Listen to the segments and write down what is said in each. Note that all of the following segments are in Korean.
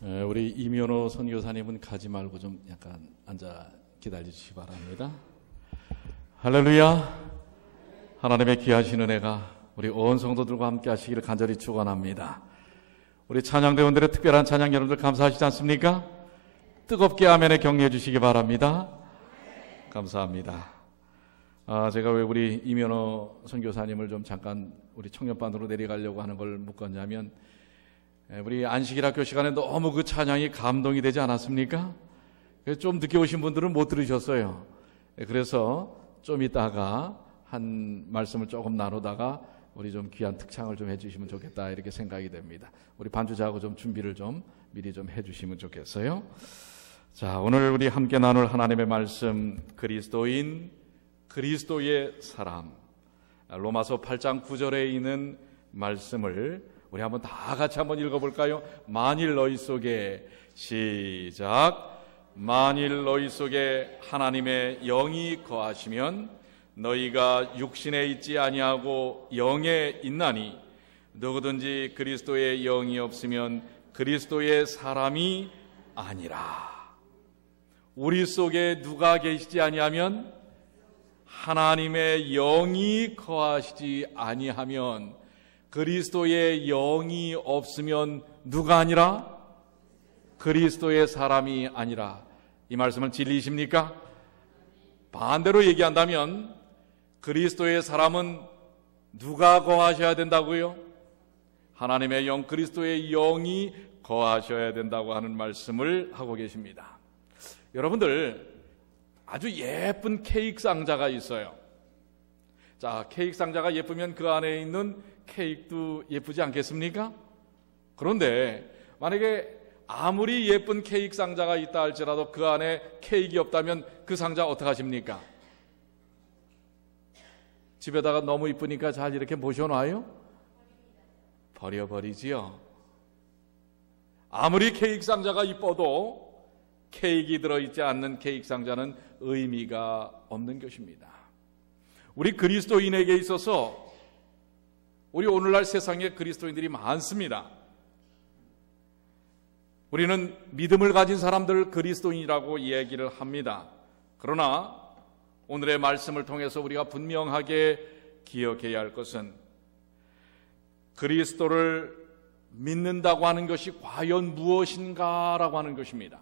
우리 이면호 선교사님은 가지 말고 좀 약간 앉아 기다리시기 바랍니다. 할렐루야. 하나님의 귀하신 은혜가 우리 온 성도들과 함께 하시기를 간절히 축원합니다. 우리 찬양대원들의 특별한 찬양 여러분들 감사하시지 않습니까? 뜨겁게 아멘에 격려해 주시기 바랍니다. 감사합니다. 제가 왜 우리 이면호 선교사님을 좀 잠깐 우리 청년반으로 내려가려고 하는 걸 묶었냐면, 우리 안식일학교 시간에 너무 그 찬양이 감동이 되지 않았습니까? 좀 늦게 오신 분들은 못 들으셨어요. 그래서 좀 이따가 한 말씀을 조금 나누다가 우리 좀 귀한 특창을 좀 해주시면 좋겠다 이렇게 생각이 됩니다. 우리 반주자하고 좀 준비를 좀 미리 좀 해주시면 좋겠어요. 자, 오늘 우리 함께 나눌 하나님의 말씀, 그리스도인, 그리스도의 사람, 로마서 8장 9절에 있는 말씀을 우리 한번 다 같이 한번 읽어볼까요? 만일 너희 속에, 시작, 만일 너희 속에 하나님의 영이 거하시면 너희가 육신에 있지 아니하고 영에 있나니 누구든지 그리스도의 영이 없으면 그리스도의 사람이 아니라. 우리 속에 누가 계시지 아니하면, 하나님의 영이 거하시지 아니하면, 그리스도의 영이 없으면 누가 아니라? 그리스도의 사람이 아니라. 이 말씀은 진리이십니까? 반대로 얘기한다면 그리스도의 사람은 누가 거하셔야 된다고요? 하나님의 영, 그리스도의 영이 거하셔야 된다고 하는 말씀을 하고 계십니다. 여러분들, 아주 예쁜 케이크 상자가 있어요. 자, 케이크 상자가 예쁘면 그 안에 있는 케이크도 예쁘지 않겠습니까? 그런데 만약에 아무리 예쁜 케이크 상자가 있다 할지라도 그 안에 케이크가 없다면 그 상자 어떡하십니까? 집에다가 너무 이쁘니까 잘 이렇게 모셔놔요? 버려버리지요. 아무리 케이크 상자가 이뻐도 케이크가 들어있지 않는 케이크 상자는 의미가 없는 것입니다. 우리 그리스도인에게 있어서, 우리 오늘날 세상에 그리스도인들이 많습니다. 우리는 믿음을 가진 사람들을 그리스도인이라고 얘기를 합니다. 그러나 오늘의 말씀을 통해서 우리가 분명하게 기억해야 할 것은, 그리스도를 믿는다고 하는 것이 과연 무엇인가라고 하는 것입니다.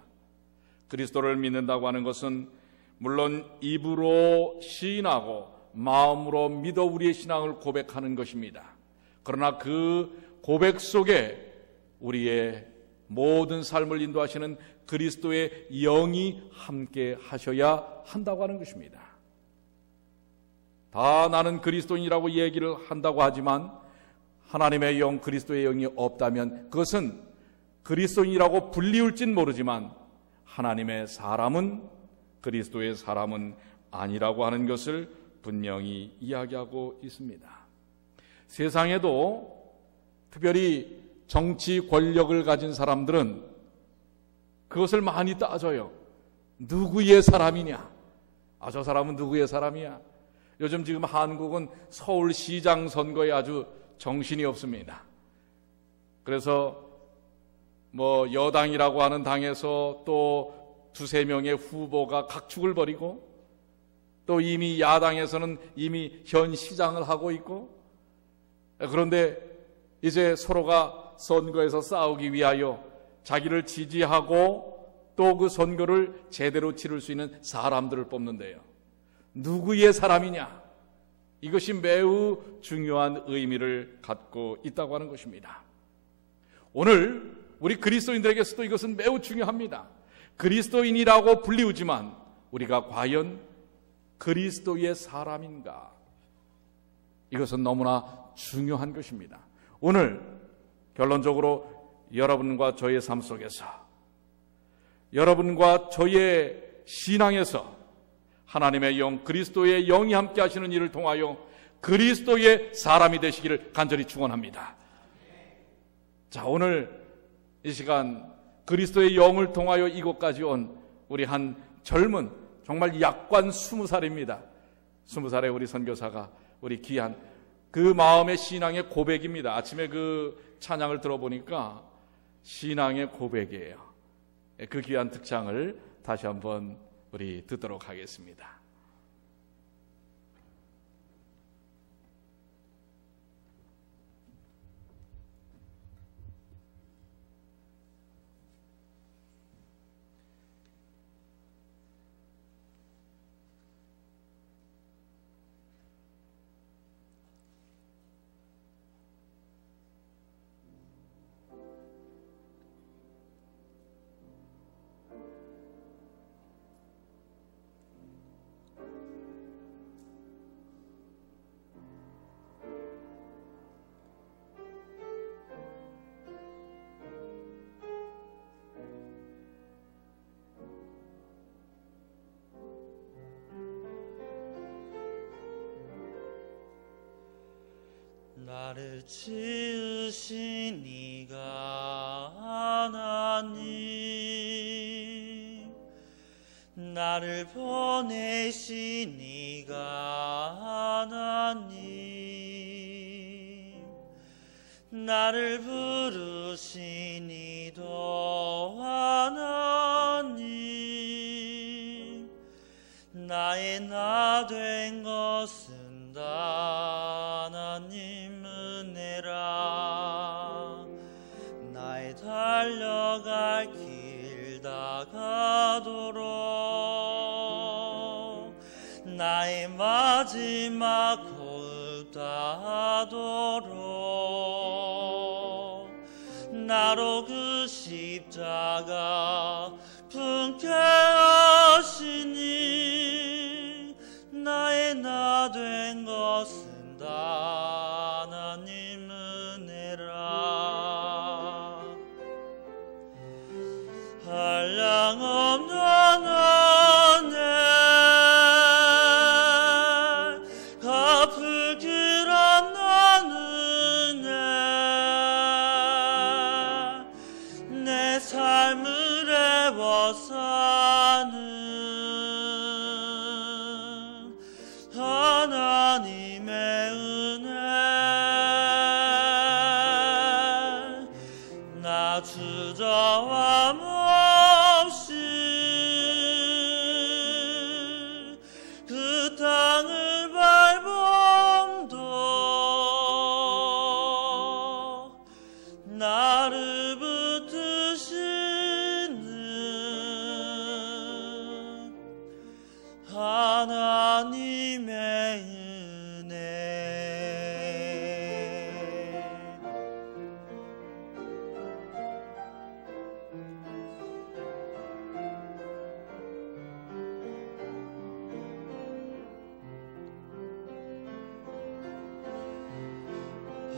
그리스도를 믿는다고 하는 것은 물론 입으로 시인하고 마음으로 믿어 우리의 신앙을 고백하는 것입니다. 그러나 그 고백 속에 우리의 모든 삶을 인도하시는 그리스도의 영이 함께 하셔야 한다고 하는 것입니다. 다 나는 그리스도인이라고 얘기를 한다고 하지만 하나님의 영, 그리스도의 영이 없다면 그것은 그리스도인이라고 불리울진 모르지만 하나님의 사람은, 그리스도의 사람은 아니라고 하는 것을 분명히 이야기하고 있습니다. 세상에도 특별히 정치 권력을 가진 사람들은 그것을 많이 따져요. 누구의 사람이냐? 저 사람은 누구의 사람이야? 요즘 지금 한국은 서울시장 선거에 아주 정신이 없습니다. 그래서 여당이라고 하는 당에서 또 두세 명의 후보가 각축을 벌이고, 또 이미 야당에서는 이미 현 시장을 하고 있고, 그런데 이제 서로가 선거에서 싸우기 위하여 자기를 지지하고 또 그 선거를 제대로 치를 수 있는 사람들을 뽑는데요. 누구의 사람이냐? 이것이 매우 중요한 의미를 갖고 있다고 하는 것입니다. 오늘 우리 그리스도인들에게서도 이것은 매우 중요합니다. 그리스도인이라고 불리우지만 우리가 과연 그리스도의 사람인가? 이것은 너무나 중요한 것입니다. 오늘 결론적으로 여러분과 저의 삶 속에서, 여러분과 저의 신앙에서 하나님의 영, 그리스도의 영이 함께 하시는 일을 통하여 그리스도의 사람이 되시기를 간절히 축원합니다. 자, 오늘 이 시간 그리스도의 영을 통하여 이곳까지 온 우리 한 젊은, 정말 약관 20살입니다. 20살의 우리 선교사가 우리 귀한 그 마음의 신앙의 고백입니다. 아침에 그 찬양을 들어보니까 신앙의 고백이에요. 그 귀한 특장을 다시 한번 우리 듣도록 하겠습니다. 나를 지으신 이가 하나님, 나를 보내신 이가 하나님, 나를 부르신 이도 하나님, 나의 나 된 것은 다 하나님 은혜라. 나의 달려갈 길 다가도록, 나의 마지막 호흡 다하도록, 나로 그 십자가 품게 하시니, 나의 나 된 것은 다 하나님 은혜라. 한량없는 은혜, 갚을 길 없는 은혜, 내 삶을 애워사는 하나님의 은혜. 나 주저함 없이 그 땅을 밟음도, 나를 붙드시는 하나님의 은혜.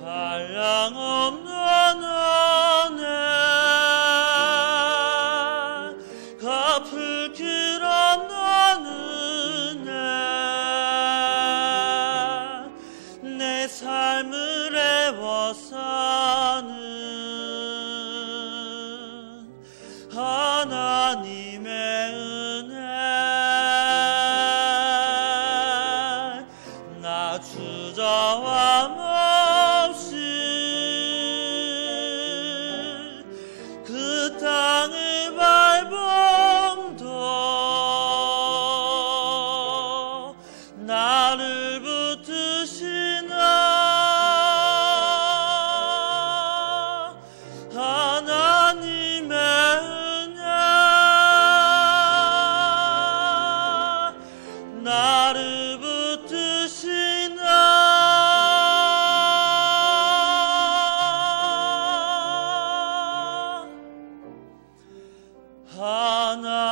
한량없는 은혜, 갚을 길 없는 은혜, 내 삶을 애워사는 하나님의 은혜. 나 주저함 없이 그 땅을 밟음도, 나를 붙드시는 하나님의 은혜. 나를 붙드시는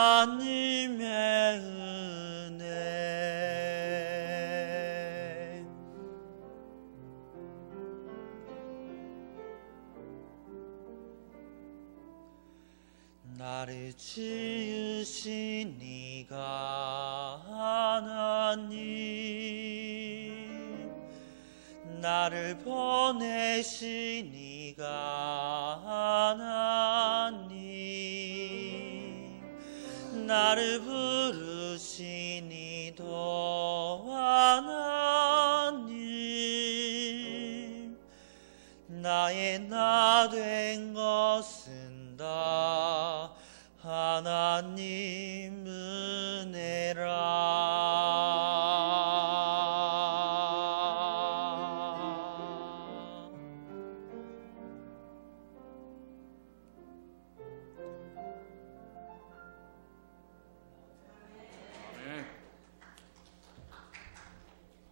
하나님의 은혜. 나를 지으신 이가 하나님, 나를 보내신 이가 하나님, 나를 부르신 이도 하나님, 나의 나 된 것은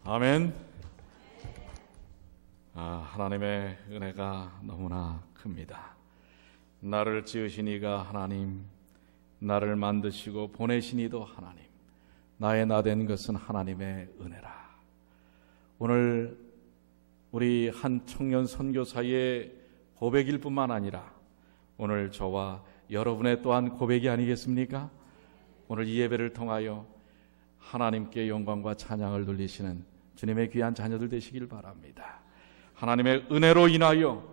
아멘. 하나님의 은혜가 너무나 큽니다. 나를 지으신 이가 하나님, 나를 만드시고 보내신 이도 하나님, 나의 나 된 것은 하나님의 은혜라. 오늘 우리 한 청년 선교사의 고백일 뿐만 아니라 오늘 저와 여러분의 또한 고백이 아니겠습니까? 오늘 이 예배를 통하여 하나님께 영광과 찬양을 돌리시는 주님의 귀한 자녀들 되시길 바랍니다. 하나님의 은혜로 인하여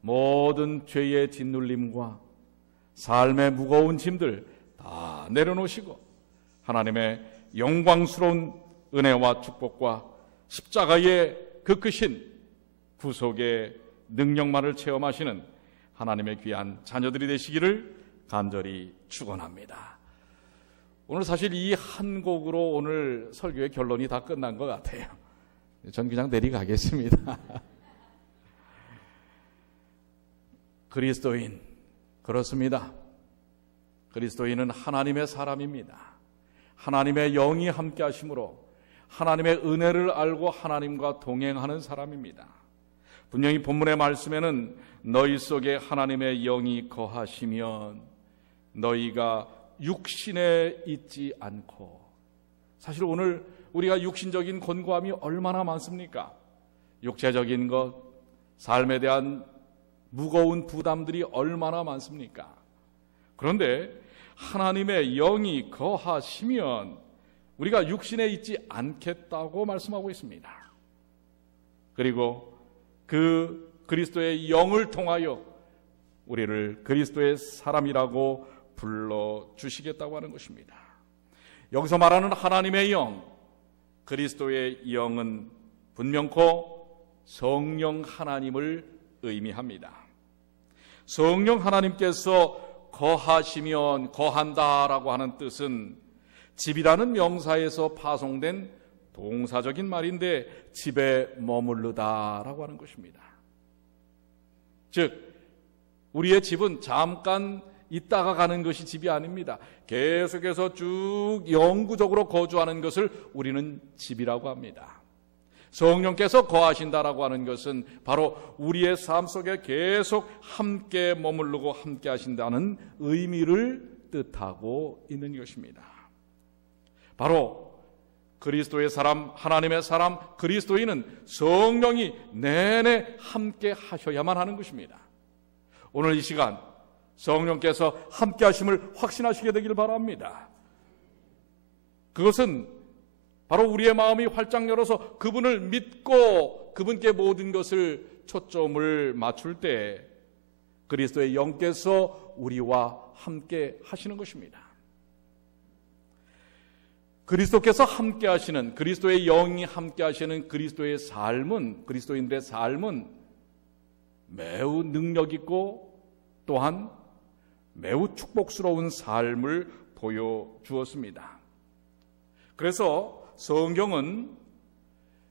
모든 죄의 짓눌림과 삶의 무거운 짐들 다 내려놓으시고 하나님의 영광스러운 은혜와 축복과 십자가의 그 크신 구속의 능력만을 체험하시는 하나님의 귀한 자녀들이 되시기를 간절히 축원합니다. 오늘 사실 이 한 곡으로 오늘 설교의 결론이 다 끝난 것 같아요. 전 그냥 내려가겠습니다. 그리스도인, 그렇습니다. 그리스도인은 하나님의 사람입니다. 하나님의 영이 함께 하심으로 하나님의 은혜를 알고 하나님과 동행하는 사람입니다. 분명히 본문의 말씀에는 너희 속에 하나님의 영이 거하시면 너희가 육신에 있지 않고, 사실 오늘 우리가 육신적인 권고함이 얼마나 많습니까? 육체적인 것, 삶에 대한 무거운 부담들이 얼마나 많습니까? 그런데 하나님의 영이 거하시면 우리가 육신에 있지 않겠다고 말씀하고 있습니다. 그리고 그 그리스도의 영을 통하여 우리를 그리스도의 사람이라고 불러주시겠다고 하는 것입니다. 여기서 말하는 하나님의 영, 그리스도의 영은 분명코 성령 하나님을 의미합니다. 성령 하나님께서 거하시면, 거한다라고 하는 뜻은 집이라는 명사에서 파송된 동사적인 말인데 집에 머무르다라고 하는 것입니다. 즉 우리의 집은 잠깐 있다가 가는 것이 집이 아닙니다. 계속해서 쭉 영구적으로 거주하는 것을 우리는 집이라고 합니다. 성령께서 거하신다라고 하는 것은 바로 우리의 삶 속에 계속 함께 머무르고 함께 하신다는 의미를 뜻하고 있는 것입니다. 바로 그리스도의 사람, 하나님의 사람, 그리스도인은 성령이 내내 함께 하셔야만 하는 것입니다. 오늘 이 시간 성령께서 함께 하심을 확신하시게 되길 바랍니다. 그것은 바로 우리의 마음이 활짝 열어서 그분을 믿고 그분께 모든 것을 초점을 맞출 때 그리스도의 영께서 우리와 함께 하시는 것입니다. 그리스도께서 함께 하시는, 그리스도의 영이 함께 하시는 그리스도의 삶은, 그리스도인들의 삶은 매우 능력 있고 또한 매우 축복스러운 삶을 보여주었습니다. 그래서 성경은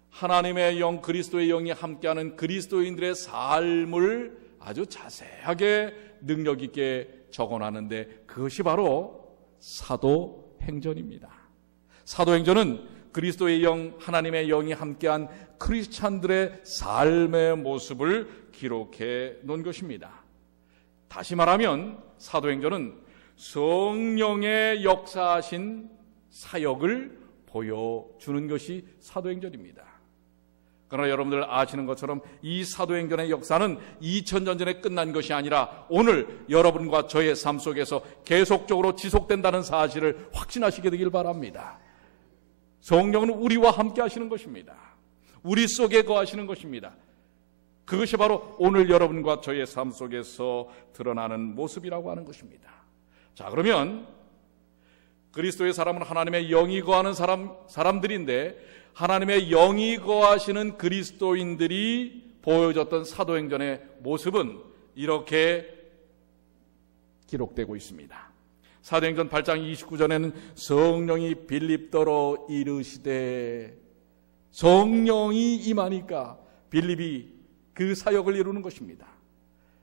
하나님의 영, 그리스도의 영이 함께하는 그리스도인들의 삶을 아주 자세하게 능력 있게 적어놨는데 그것이 바로 사도행전입니다. 사도행전은 그리스도의 영, 하나님의 영이 함께한 크리스찬들의 삶의 모습을 기록해 놓은 것입니다. 다시 말하면 사도행전은 성령의 역사하신 사역을 보여주는 것이 사도행전입니다. 그러나 여러분들 아시는 것처럼 이 사도행전의 역사는 2000년 전에 끝난 것이 아니라 오늘 여러분과 저의 삶 속에서 계속적으로 지속된다는 사실을 확신하시게 되길 바랍니다. 성령은 우리와 함께 하시는 것입니다. 우리 속에 거하시는 것입니다. 그것이 바로 오늘 여러분과 저의 삶 속에서 드러나는 모습이라고 하는 것입니다. 자, 그러면 그리스도의 사람은 하나님의 영이 거하는 사람들인데 하나님의 영이 거하시는 그리스도인들이 보여줬던 사도행전의 모습은 이렇게 기록되고 있습니다. 사도행전 8장 29절에는 성령이 빌립더러 이르시되, 성령이 임하니까 빌립이 그 사역을 이루는 것입니다.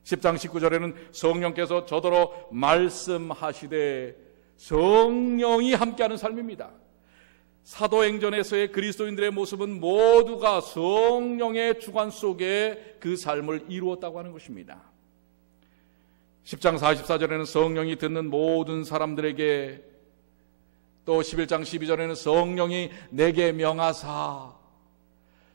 10장 19절에는 성령께서 저더러 말씀하시되, 성령이 함께하는 삶입니다. 사도행전에서의 그리스도인들의 모습은 모두가 성령의 주관 속에 그 삶을 이루었다고 하는 것입니다. 10장 44절에는 성령이 듣는 모든 사람들에게, 또 11장 12절에는 성령이 내게 명하사,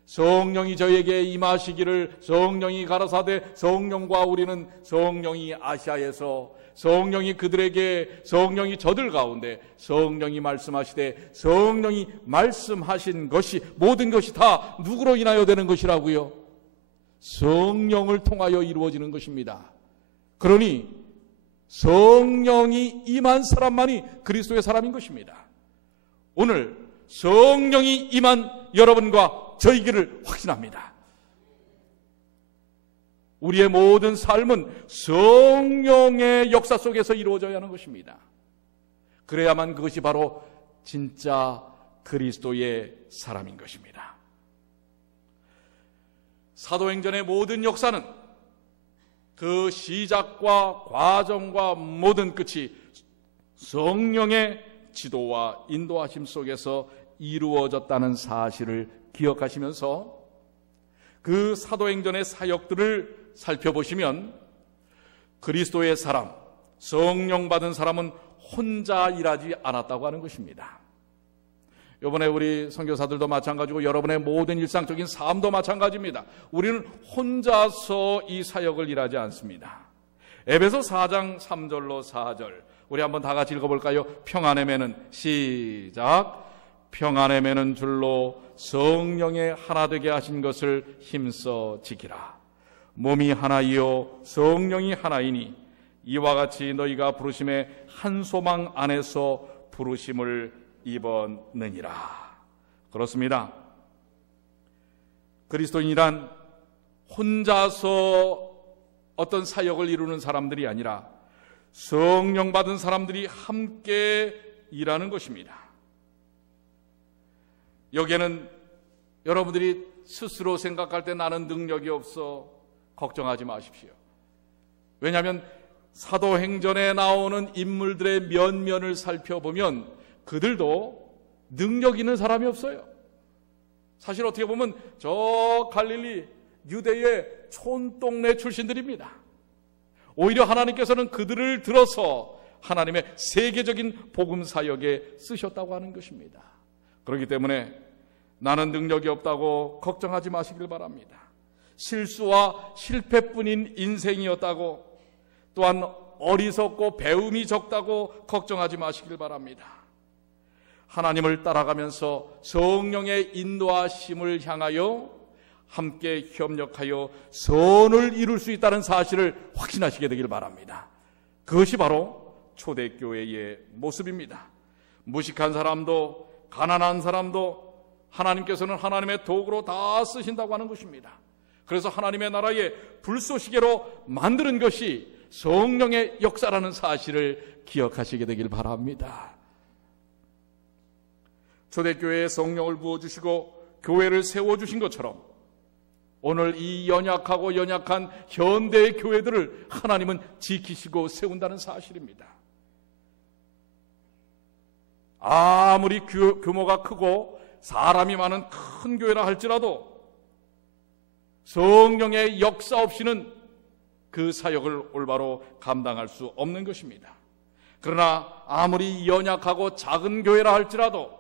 성령이 저에게 임하시기를 성령이 가라사대, 성령과 우리는 성령이 아시아에서, 성령이 그들에게, 성령이 저들 가운데, 성령이 말씀하시되, 성령이 말씀하신 것이, 모든 것이 다 누구로 인하여 되는 것이라고요? 성령을 통하여 이루어지는 것입니다. 그러니 성령이 임한 사람만이 그리스도의 사람인 것입니다. 오늘 성령이 임한 여러분과 저희기를 확신합니다. 우리의 모든 삶은 성령의 역사 속에서 이루어져야 하는 것입니다. 그래야만 그것이 바로 진짜 그리스도의 사람인 것입니다. 사도행전의 모든 역사는 그 시작과 과정과 모든 끝이 성령의 지도와 인도하심 속에서 이루어졌다는 사실을 기억하시면서 그 사도행전의 사역들을 살펴보시면 그리스도의 사람, 성령 받은 사람은 혼자 일하지 않았다고 하는 것입니다. 이번에 우리 선교사들도 마찬가지고 여러분의 모든 일상적인 삶도 마찬가지입니다. 우리는 혼자서 이 사역을 일하지 않습니다. 에베소 4장 3절로 4절 우리 한번 다 같이 읽어볼까요? 평안의 매는, 시작. 평안의 매는 줄로 성령의 하나 되게 하신 것을 힘써 지키라. 몸이 하나이요 성령이 하나이니 이와 같이 너희가 부르심의 한 소망 안에서 부르심을 입었느니라. 그렇습니다. 그리스도인이란 혼자서 어떤 사역을 이루는 사람들이 아니라 성령 받은 사람들이 함께 일하는 것입니다. 여기에는 여러분들이 스스로 생각할 때 나는 능력이 없어 걱정하지 마십시오. 왜냐하면 사도행전에 나오는 인물들의 면면을 살펴보면 그들도 능력 있는 사람이 없어요. 사실 어떻게 보면 저 갈릴리 유대의 촌동네 출신들입니다. 오히려 하나님께서는 그들을 들어서 하나님의 세계적인 복음 사역에 쓰셨다고 하는 것입니다. 그렇기 때문에 나는 능력이 없다고 걱정하지 마시길 바랍니다. 실수와 실패뿐인 인생이었다고, 또한 어리석고 배움이 적다고 걱정하지 마시길 바랍니다. 하나님을 따라가면서 성령의 인도하심을 향하여 함께 협력하여 선을 이룰 수 있다는 사실을 확신하시게 되길 바랍니다. 그것이 바로 초대교회의 모습입니다. 무식한 사람도 가난한 사람도 하나님께서는 하나님의 도구로 다 쓰신다고 하는 것입니다. 그래서 하나님의 나라의 불쏘시개로 만드는 것이 성령의 역사라는 사실을 기억하시게 되길 바랍니다. 초대교회에 성령을 부어주시고 교회를 세워주신 것처럼 오늘 이 연약하고 연약한 현대의 교회들을 하나님은 지키시고 세운다는 사실입니다. 아무리 규모가 크고 사람이 많은 큰 교회라 할지라도 성령의 역사 없이는 그 사역을 올바로 감당할 수 없는 것입니다. 그러나 아무리 연약하고 작은 교회라 할지라도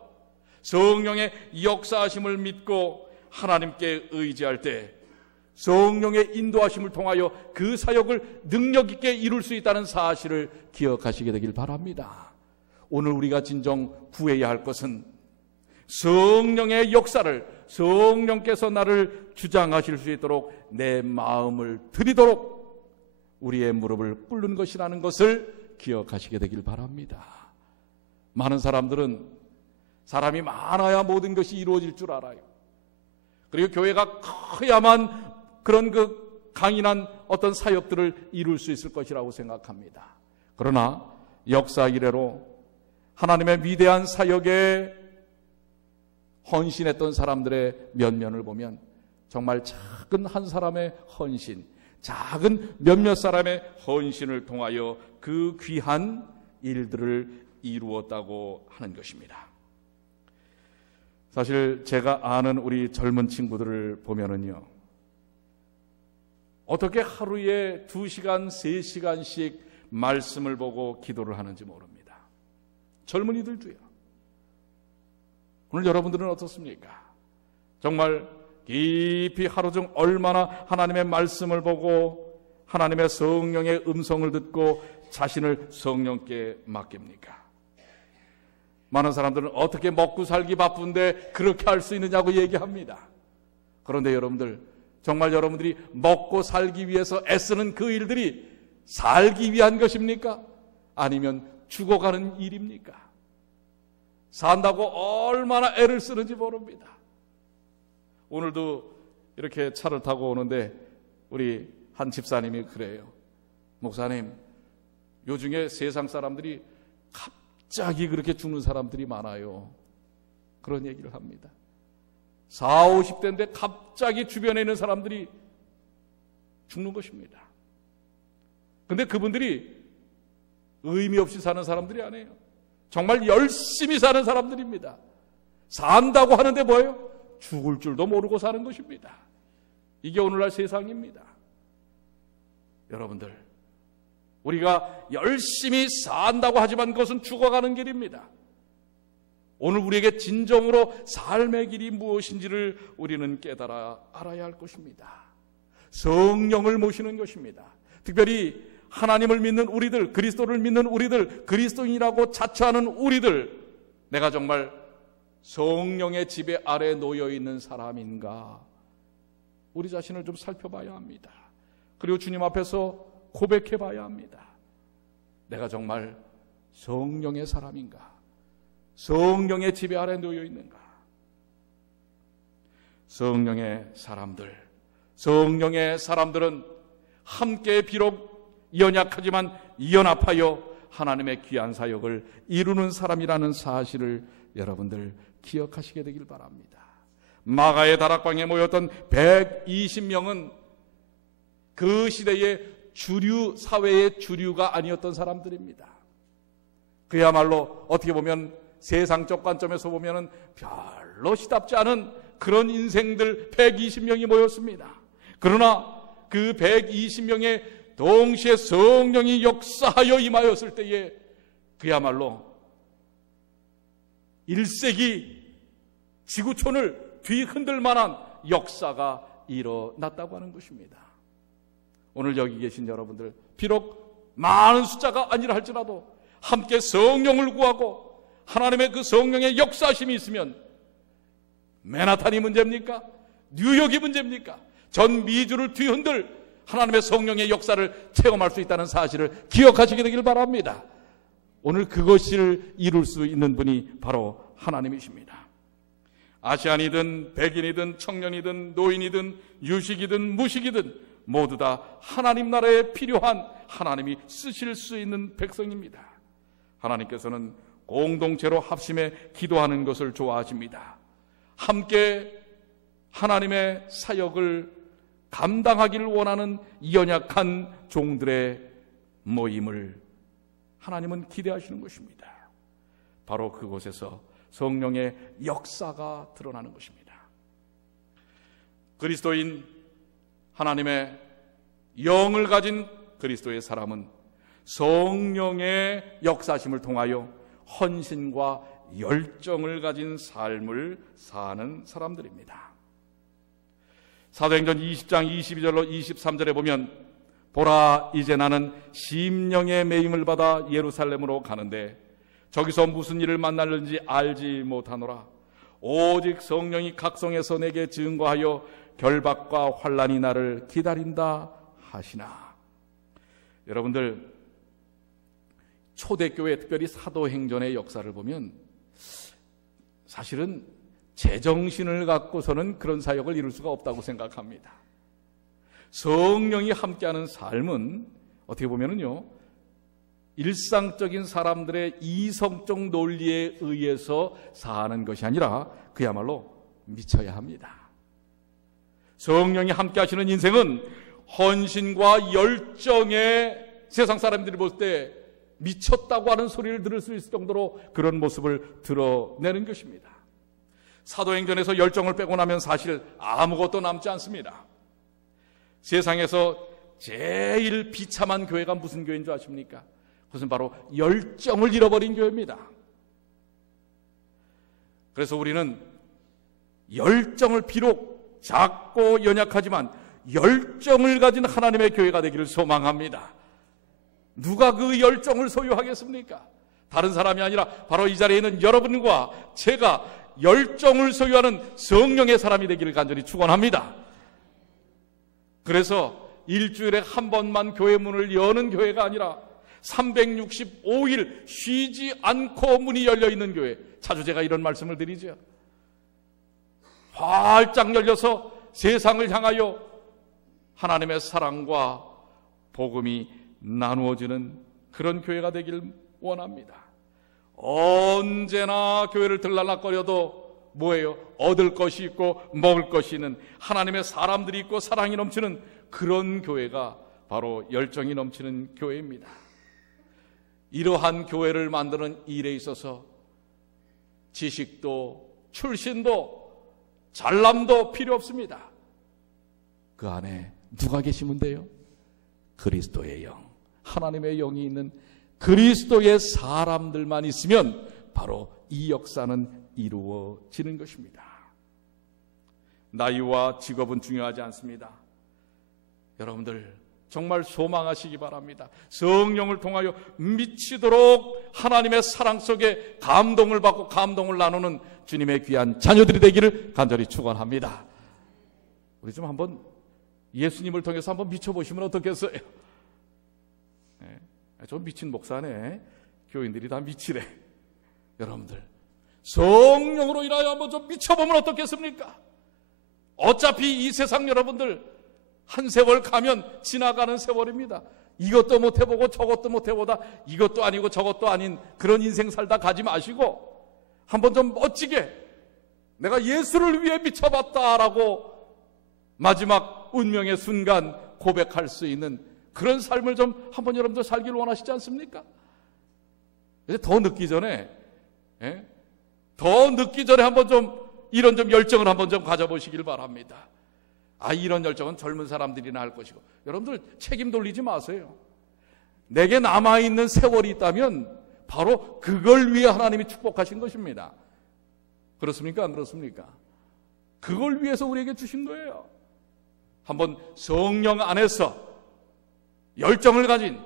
성령의 역사하심을 믿고 하나님께 의지할 때 성령의 인도하심을 통하여 그 사역을 능력 있게 이룰 수 있다는 사실을 기억하시게 되길 바랍니다. 오늘 우리가 진정 구해야 할 것은 성령의 역사를, 성령께서 나를 주장하실 수 있도록 내 마음을 드리도록 우리의 무릎을 꿇는 것이라는 것을 기억하시게 되길 바랍니다. 많은 사람들은 사람이 많아야 모든 것이 이루어질 줄 알아요. 그리고 교회가 커야만 그런 강인한 어떤 사역들을 이룰 수 있을 것이라고 생각합니다. 그러나 역사 이래로 하나님의 위대한 사역에 헌신했던 사람들의 면면을 보면 정말 작은 한 사람의 헌신, 작은 몇몇 사람의 헌신을 통하여 그 귀한 일들을 이루었다고 하는 것입니다. 사실 제가 아는 우리 젊은 친구들을 보면은요, 어떻게 하루에 2시간, 3시간씩 말씀을 보고 기도를 하는지 모릅니다. 젊은이들도요. 오늘 여러분들은 어떻습니까? 정말 깊이 하루 중 얼마나 하나님의 말씀을 보고 하나님의 성령의 음성을 듣고 자신을 성령께 맡깁니까? 많은 사람들은 어떻게 먹고 살기 바쁜데 그렇게 할 수 있느냐고 얘기합니다. 그런데 여러분들, 정말 여러분들이 먹고 살기 위해서 애쓰는 그 일들이 살기 위한 것입니까? 아니면 죽어가는 일입니까? 산다고 얼마나 애를 쓰는지 모릅니다. 오늘도 이렇게 차를 타고 오는데 우리 한 집사님이 그래요. 목사님, 요즘에 세상 사람들이 갑자기 그렇게 죽는 사람들이 많아요. 그런 얘기를 합니다. 40, 50대인데 갑자기 주변에 있는 사람들이 죽는 것입니다. 근데 그분들이 의미 없이 사는 사람들이 아니에요. 정말 열심히 사는 사람들입니다. 산다고 하는데 뭐예요? 죽을 줄도 모르고 사는 것입니다. 이게 오늘날 세상입니다. 여러분들, 우리가 열심히 산다고 하지만 그것은 죽어가는 길입니다. 오늘 우리에게 진정으로 삶의 길이 무엇인지를 우리는 깨달아 알아야 할 것입니다. 성령을 모시는 것입니다. 특별히 하나님을 믿는 우리들, 그리스도를 믿는 우리들, 그리스도인이라고 자처하는 우리들, 내가 정말 성령의 지배 아래 놓여 있는 사람인가? 우리 자신을 좀 살펴봐야 합니다. 그리고 주님 앞에서 고백해 봐야 합니다. 내가 정말 성령의 사람인가? 성령의 지배 아래 놓여 있는가? 성령의 사람들은 함께 비록 연약하지만 연합하여 하나님의 귀한 사역을 이루는 사람이라는 사실을 여러분들 기억하시게 되길 바랍니다. 마가의 다락방에 모였던 120명은 그 시대의 주류, 사회의 주류가 아니었던 사람들입니다. 그야말로 어떻게 보면 세상적 관점에서 보면 별로 시답지 않은 그런 인생들 120명이 모였습니다. 그러나 그 120명의 동시에 성령이 역사하여 임하였을 때에 그야말로 1세기 지구촌을 뒤흔들 만한 역사가 일어났다고 하는 것입니다. 오늘 여기 계신 여러분들, 비록 많은 숫자가 아니라 할지라도 함께 성령을 구하고 하나님의 그 성령의 역사심이 있으면 맨하탄이 문제입니까? 뉴욕이 문제입니까? 전 미주를 뒤흔들 하나님의 성령의 역사를 체험할 수 있다는 사실을 기억하시게 되길 바랍니다. 오늘 그것을 이룰 수 있는 분이 바로 하나님이십니다. 아시안이든 백인이든 청년이든 노인이든 유식이든 무식이든 모두 다 하나님 나라에 필요한 하나님이 쓰실 수 있는 백성입니다. 하나님께서는 공동체로 합심해 기도하는 것을 좋아하십니다. 함께 하나님의 사역을 감당하기를 원하는 연약한 종들의 모임을 하나님은 기대하시는 것입니다. 바로 그곳에서 성령의 역사가 드러나는 것입니다. 그리스도인, 하나님의 영을 가진 그리스도의 사람은 성령의 역사심을 통하여 헌신과 열정을 가진 삶을 사는 사람들입니다. 사도행전 20장 22절로 23절에 보면, 보라, 이제 나는 심령의 매임을 받아 예루살렘으로 가는데 저기서 무슨 일을 만날는지 알지 못하노라. 오직 성령이 각성해서 내게 증거하여 결박과 환난이 나를 기다린다 하시나. 여러분들, 초대교회, 특별히 사도행전의 역사를 보면 사실은 제정신을 갖고서는 그런 사역을 이룰 수가 없다고 생각합니다. 성령이 함께하는 삶은 어떻게 보면은요, 일상적인 사람들의 이성적 논리에 의해서 사는 것이 아니라 그야말로 미쳐야 합니다. 성령이 함께하시는 인생은 헌신과 열정에 세상 사람들이 볼 때 미쳤다고 하는 소리를 들을 수 있을 정도로 그런 모습을 드러내는 것입니다. 사도행전에서 열정을 빼고 나면 사실 아무것도 남지 않습니다. 세상에서 제일 비참한 교회가 무슨 교회인 줄 아십니까? 그것은 바로 열정을 잃어버린 교회입니다. 그래서 우리는 열정을 비록 작고 연약하지만 열정을 가진 하나님의 교회가 되기를 소망합니다. 누가 그 열정을 소유하겠습니까? 다른 사람이 아니라 바로 이 자리에 있는 여러분과 제가 열정을 소유하는 성령의 사람이 되기를 간절히 축원합니다. 그래서 일주일에 한 번만 교회 문을 여는 교회가 아니라 365일 쉬지 않고 문이 열려있는 교회, 자주 제가 이런 말씀을 드리죠. 활짝 열려서 세상을 향하여 하나님의 사랑과 복음이 나누어지는 그런 교회가 되길 원합니다. 언제나 교회를 들락거려도 뭐예요? 얻을 것이 있고 먹을 것이 있는, 하나님의 사람들이 있고 사랑이 넘치는 그런 교회가 바로 열정이 넘치는 교회입니다. 이러한 교회를 만드는 일에 있어서 지식도 출신도 잘남도 필요 없습니다. 그 안에 누가 계시면 돼요? 그리스도의 영, 하나님의 영이 있는 그리스도의 사람들만 있으면 바로 이 역사는 이루어지는 것입니다. 나이와 직업은 중요하지 않습니다. 여러분들 정말 소망하시기 바랍니다. 성령을 통하여 미치도록 하나님의 사랑 속에 감동을 받고 감동을 나누는 주님의 귀한 자녀들이 되기를 간절히 축원합니다. 우리 좀 한번 예수님을 통해서 한번 미쳐보시면 어떻겠어요? 좀 미친 목사네. 교인들이 다 미치래. 여러분들 성령으로 인하여 한번 좀 미쳐보면 어떻겠습니까? 어차피 이 세상 여러분들 한 세월 가면 지나가는 세월입니다. 이것도 못해보고 저것도 못해보다 이것도 아니고 저것도 아닌 그런 인생 살다 가지 마시고 한번 좀 멋지게 내가 예수를 위해 미쳐봤다라고 마지막 운명의 순간 고백할 수 있는 그런 삶을 좀 한번 여러분들 살기를 원하시지 않습니까? 더 늦기 전에 한번 좀 이런 좀 열정을 한번 좀 가져보시길 바랍니다. 이런 열정은 젊은 사람들이나 할 것이고, 여러분들 책임 돌리지 마세요. 내게 남아있는 세월이 있다면 바로 그걸 위해 하나님이 축복하신 것입니다. 그렇습니까? 안 그렇습니까? 그걸 위해서 우리에게 주신 거예요. 한번 성령 안에서 열정을 가진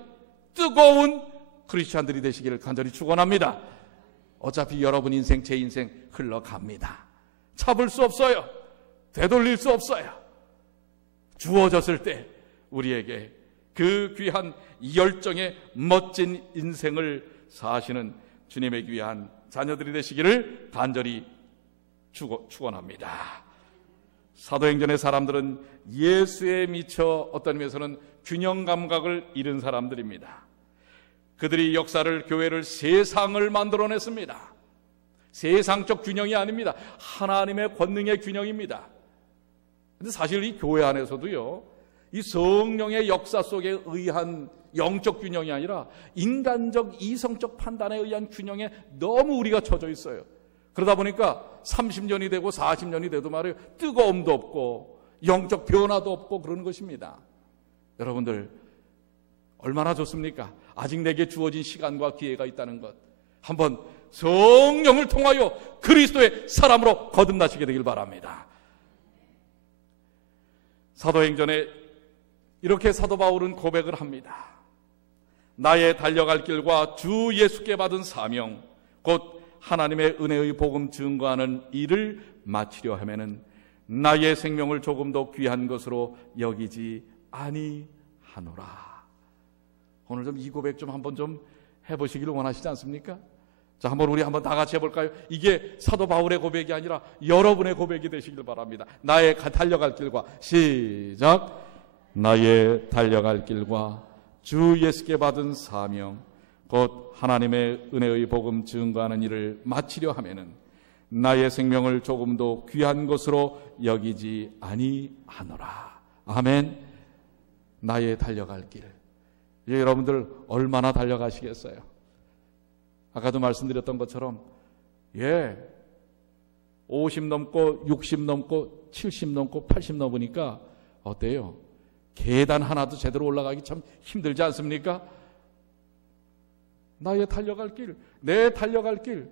뜨거운 크리스찬들이 되시기를 간절히 축원합니다. 어차피 여러분 인생, 제 인생 흘러갑니다. 잡을 수 없어요. 되돌릴 수 없어요. 주어졌을 때 우리에게 그 귀한 열정의 멋진 인생을 사시는 주님의 귀한 자녀들이 되시기를 간절히 축원합니다. 사도행전의 사람들은 예수에 미쳐 어떤 의미에서는 균형 감각을 잃은 사람들입니다. 그들이 역사를, 교회를, 세상을 만들어냈습니다. 세상적 균형이 아닙니다. 하나님의 권능의 균형입니다. 근데 사실 이 교회 안에서도요, 이 성령의 역사 속에 의한 영적 균형이 아니라 인간적 이성적 판단에 의한 균형에 너무 우리가 처져 있어요. 그러다 보니까 30년이 되고 40년이 돼도 말이에요, 뜨거움도 없고 영적 변화도 없고 그러는 것입니다. 여러분들 얼마나 좋습니까? 아직 내게 주어진 시간과 기회가 있다는 것, 한번 성령을 통하여 그리스도의 사람으로 거듭나시게 되길 바랍니다. 사도행전에 이렇게 사도 바울은 고백을 합니다. 나의 달려갈 길과 주 예수께 받은 사명, 곧 하나님의 은혜의 복음 증거하는 일을 마치려 하면은 나의 생명을 조금 더 귀한 것으로 여기지 아니하노라. 오늘 좀 이 고백 좀 한번 좀 해보시기를 원하시지 않습니까? 자, 한번 우리 한번 다 같이 해볼까요? 이게 사도 바울의 고백이 아니라 여러분의 고백이 되시길 바랍니다. 나의 달려갈 길과, 시작. 나의 달려갈 길과 주 예수께 받은 사명, 곧 하나님의 은혜의 복음 증거하는 일을 마치려 하면은 나의 생명을 조금 더 귀한 것으로 여기지 아니하노라. 아멘. 나의 달려갈 길, 이제 여러분들 얼마나 달려가시겠어요? 아까도 말씀드렸던 것처럼 50 넘고 60 넘고 70 넘고 80 넘으니까 어때요? 계단 하나도 제대로 올라가기 참 힘들지 않습니까? 나의 달려갈 길, 내 달려갈 길,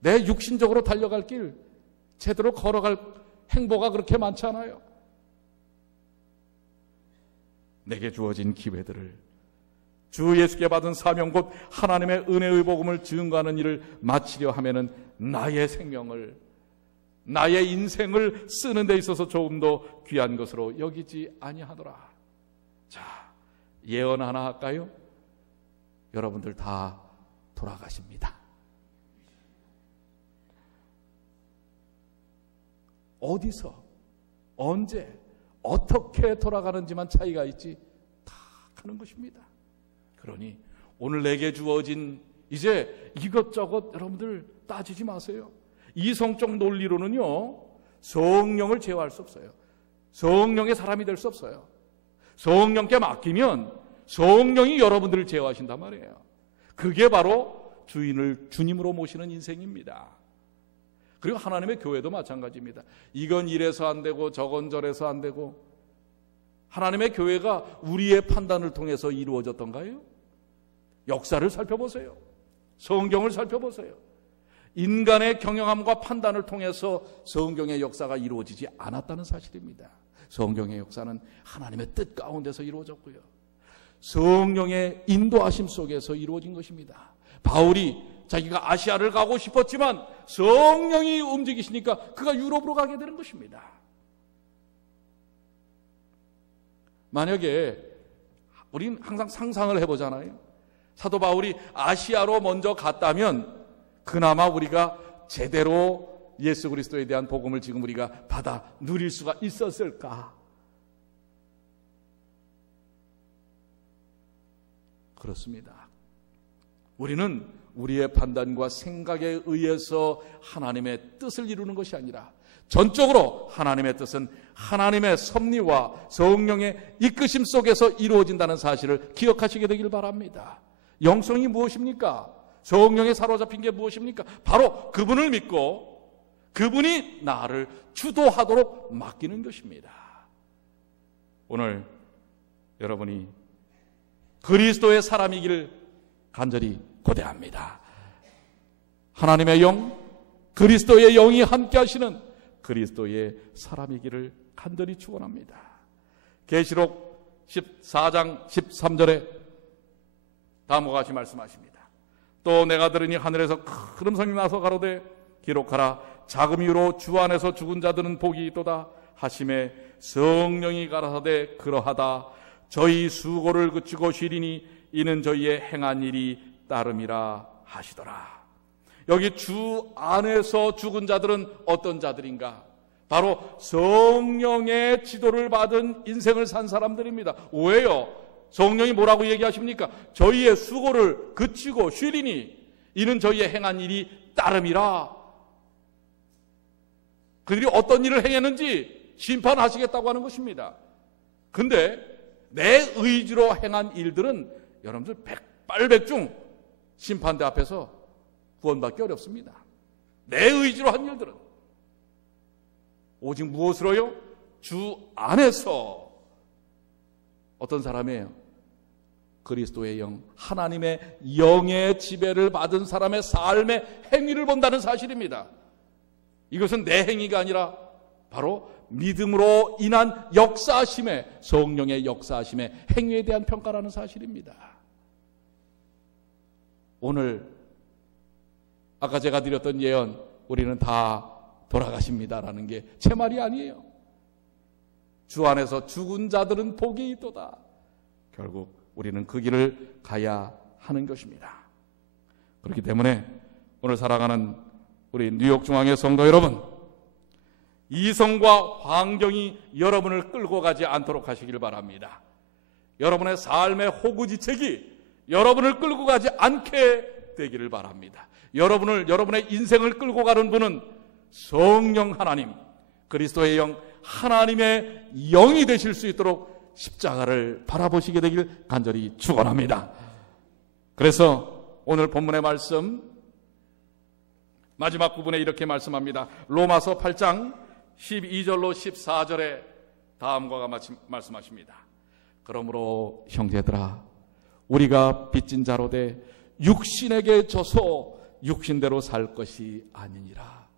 내 육신적으로 달려갈 길, 제대로 걸어갈 행보가 그렇게 많지 않아요. 내게 주어진 기회들을, 주 예수께 받은 사명 곧 하나님의 은혜의 복음을 증거하는 일을 마치려 하면은 나의 생명을, 나의 인생을 쓰는 데 있어서 조금 더 귀한 것으로 여기지 아니하더라. 자, 예언 하나 할까요? 여러분들 다 돌아가십니다. 어디서, 언제, 어떻게 돌아가는지만 차이가 있지 다 가는 것입니다. 그러니 오늘 내게 주어진 이제 이것저것 여러분들 따지지 마세요. 이성적 논리로는요, 성령을 제어할 수 없어요. 성령의 사람이 될 수 없어요. 성령께 맡기면 성령이 여러분들을 제어하신단 말이에요. 그게 바로 주인을 주님으로 모시는 인생입니다. 그리고 하나님의 교회도 마찬가지입니다. 이건 이래서 안 되고 저건 저래서 안 되고, 하나님의 교회가 우리의 판단을 통해서 이루어졌던가요? 역사를 살펴보세요. 성경을 살펴보세요. 인간의 경영함과 판단을 통해서 성경의 역사가 이루어지지 않았다는 사실입니다. 성경의 역사는 하나님의 뜻 가운데서 이루어졌고요, 성령의 인도하심 속에서 이루어진 것입니다. 바울이 자기가 아시아를 가고 싶었지만 성령이 움직이시니까 그가 유럽으로 가게 되는 것입니다. 만약에 우린 항상 상상을 해보잖아요. 사도 바울이 아시아로 먼저 갔다면 그나마 우리가 제대로 예수 그리스도에 대한 복음을 지금 우리가 받아 누릴 수가 있었을까? 그렇습니다. 우리는 우리의 판단과 생각에 의해서 하나님의 뜻을 이루는 것이 아니라 전적으로 하나님의 뜻은 하나님의 섭리와 성령의 이끄심 속에서 이루어진다는 사실을 기억하시게 되길 바랍니다. 영성이 무엇입니까? 성령에 사로잡힌 게 무엇입니까? 바로 그분을 믿고 그분이 나를 주도하도록 맡기는 것입니다. 오늘 여러분이 그리스도의 사람이기를 간절히 고대합니다. 하나님의 영, 그리스도의 영이 함께 하시는 그리스도의 사람이기를 간절히 축원합니다. 계시록 14장 13절에 다음과 같이 말씀하십니다. 또 내가 들으니 하늘에서 큰 음성이 나서 가로되 기록하라. 작은 이유로 주 안에서 죽은 자들은 복이 있도다 하심에 성령이 가라사대 그러하다. 저희 수고를 그치고 쉬리니 이는 저희의 행한 일이 따름이라 하시더라. 여기 주 안에서 죽은 자들은 어떤 자들인가? 바로 성령의 지도를 받은 인생을 산 사람들입니다. 왜요? 성령이 뭐라고 얘기하십니까? 저희의 수고를 그치고 쉬리니 이는 저희의 행한 일이 따름이라. 그들이 어떤 일을 행했는지 심판하시겠다고 하는 것입니다. 근데 내 의지로 행한 일들은 여러분들 백발백중 심판대 앞에서 구원받기 어렵습니다. 내 의지로 한 일들은 오직 무엇으로요? 주 안에서 어떤 사람이에요? 그리스도의 영, 하나님의 영의 지배를 받은 사람의 삶의 행위를 본다는 사실입니다. 이것은 내 행위가 아니라 바로 믿음으로 인한 역사하심의, 성령의 역사하심의 행위에 대한 평가라는 사실입니다. 오늘 아까 제가 드렸던 예언, 우리는 다 돌아가십니다라는 게 제 말이 아니에요. 주 안에서 죽은 자들은 복이 있도다. 결국 우리는 그 길을 가야 하는 것입니다. 그렇기 때문에 오늘 살아가는 우리 뉴욕중앙의 성도 여러분, 이성과 환경이 여러분을 끌고 가지 않도록 하시길 바랍니다. 여러분의 삶의 호구지책이 여러분을 끌고 가지 않게 되기를 바랍니다. 여러분의 인생을 끌고 가는 분은 성령 하나님, 그리스도의 영, 하나님의 영이 되실 수 있도록 십자가를 바라보시게 되길 간절히 축원합니다. 그래서 오늘 본문의 말씀 마지막 부분에 이렇게 말씀합니다. 로마서 8장 12절로 14절에 다음과 같이 말씀하십니다. 그러므로 형제들아, 우리가 빚진 자로 돼 육신에게 져서 육신대로 살 것이 아니니라.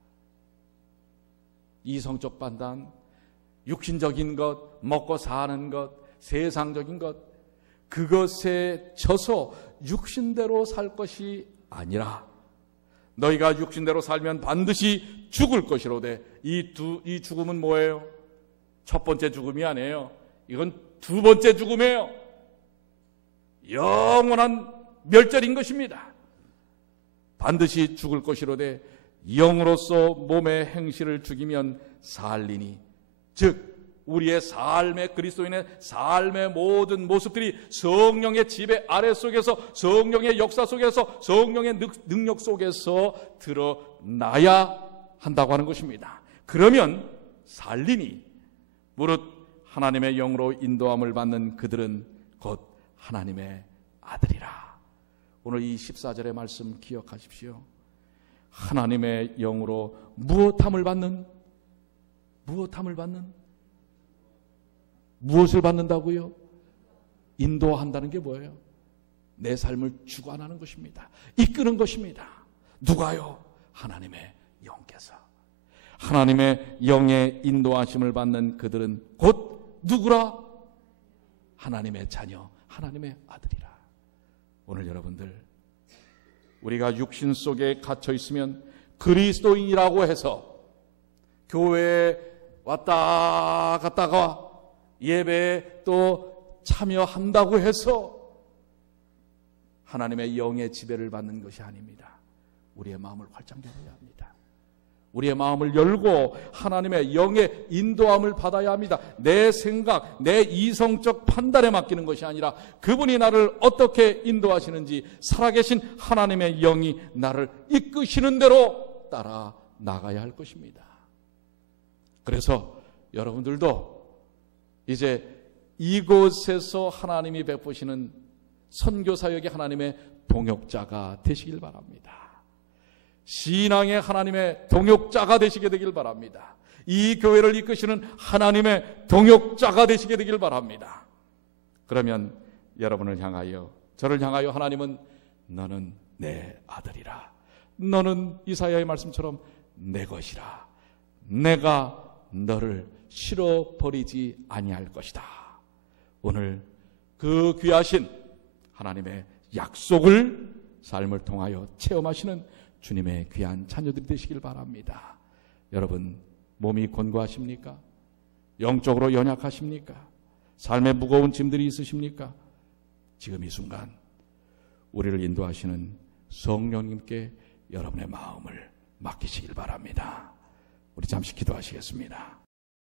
이성적 판단, 육신적인 것, 먹고 사는 것, 세상적인 것, 그것에 져서 육신대로 살 것이 아니라 너희가 육신대로 살면 반드시 죽을 것이로되. 이 죽음은 뭐예요? 첫 번째 죽음이 아니에요. 이건 두 번째 죽음이에요. 영원한 멸절인 것입니다. 반드시 죽을 것이로되 영으로서 몸의 행실을 죽이면 살리니, 즉 우리의 삶의, 그리스도인의 삶의 모든 모습들이 성령의 지배 아래 속에서, 성령의 역사 속에서, 성령의 능력 속에서 드러나야 한다고 하는 것입니다. 그러면 살리니, 무릇 하나님의 영으로 인도함을 받는 그들은 곧 하나님의 아들이라. 오늘 이 14절의 말씀 기억하십시오. 하나님의 영으로 무엇함을 받는? 무엇을 받는다고요? 인도한다는 게 뭐예요? 내 삶을 주관하는 것입니다. 이끄는 것입니다. 누가요? 하나님의 영께서. 하나님의 영의 인도하심을 받는 그들은 곧 누구라? 하나님의 자녀, 하나님의 아들이라. 오늘 여러분들, 우리가 육신 속에 갇혀 있으면 그리스도인이라고 해서 교회에 왔다 갔다가 예배에 또 참여한다고 해서 하나님의 영의 지배를 받는 것이 아닙니다. 우리의 마음을 활짝 열어야 합니다. 우리의 마음을 열고 하나님의 영의 인도함을 받아야 합니다. 내 생각, 내 이성적 판단에 맡기는 것이 아니라 그분이 나를 어떻게 인도하시는지, 살아계신 하나님의 영이 나를 이끄시는 대로 따라 나가야 할 것입니다. 그래서 여러분들도 이제 이곳에서 하나님이 베푸시는 선교사역의 하나님의 동역자가 되시길 바랍니다. 신앙의 하나님의 동역자가 되시게 되길 바랍니다. 이 교회를 이끄시는 하나님의 동역자가 되시게 되길 바랍니다. 그러면 여러분을 향하여, 저를 향하여 하나님은 너는 내 아들이라, 너는 이사야의 말씀처럼 내 것이라, 내가 너를 실어버리지 아니할 것이다. 오늘 그 귀하신 하나님의 약속을 삶을 통하여 체험하시는 주님의 귀한 자녀들이 되시길 바랍니다. 여러분, 몸이 곤고하십니까? 영적으로 연약하십니까? 삶에 무거운 짐들이 있으십니까? 지금 이 순간 우리를 인도하시는 성령님께 여러분의 마음을 맡기시길 바랍니다. 우리 잠시 기도하시겠습니다.